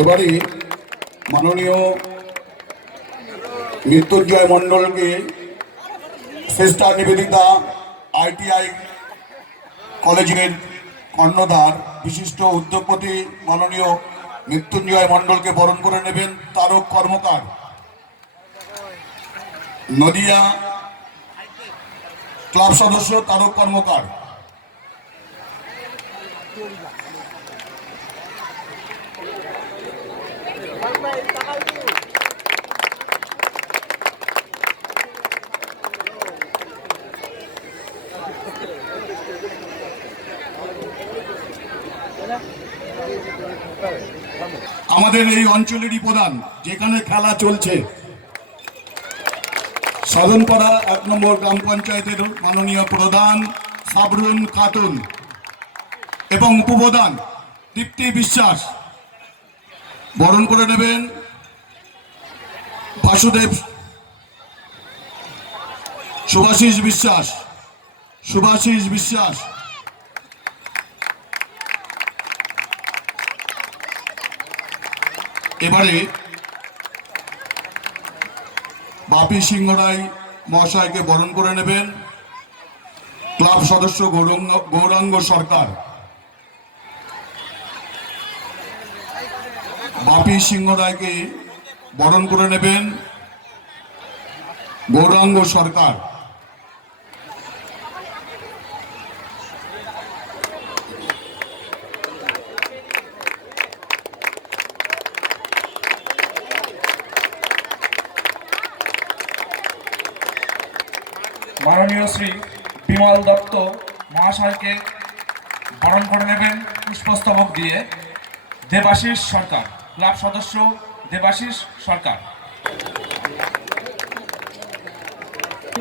এবারে মাননীয় মৃত্যুঞ্জয় মণ্ডলকে সিস্টার নিবেদিতা আইটিআই কলেজের কর্ণধার, বিশিষ্ট উদ্যোগপতি মাননীয় মৃত্যুঞ্জয় মণ্ডলকে বরণ করে নেবেন তারক কর্মকার। নদিয়া ক্লাব সদস্য তারক কর্মকার। আমাদের এই অঞ্চলেরই প্রধান, যেখানে খেলা চলছে। সাধনপাড়া এক নম্বর গ্রাম পঞ্চায়েতের মাননীয় প্রধান সাবরুন খাতুন এবং উপপ্রধান দীপ্তি বিশ্বাস। বরণ করে নেবেন বাসুদেব সুভাষিস বিশ্বাস। সুভাষিস বিশ্বাস। এবারে বাপি সিংহ রায় মহাশয়কে বরণ করে নেবেন ক্লাব সদস্য গৌরাঙ্গ গৌরাঙ্গ সরকার। বাপি সিংহ রায়কে বরণ করে নেবেন গৌরাঙ্গ সরকার। মাননীয় শ্রী বিমল দত্ত মহাশয়কে বরণ করে নেবেন পুষ্পস্তবক দিয়ে দেবাশিস সরকার, ক্লাব সদস্য দেবাশিস সরকার।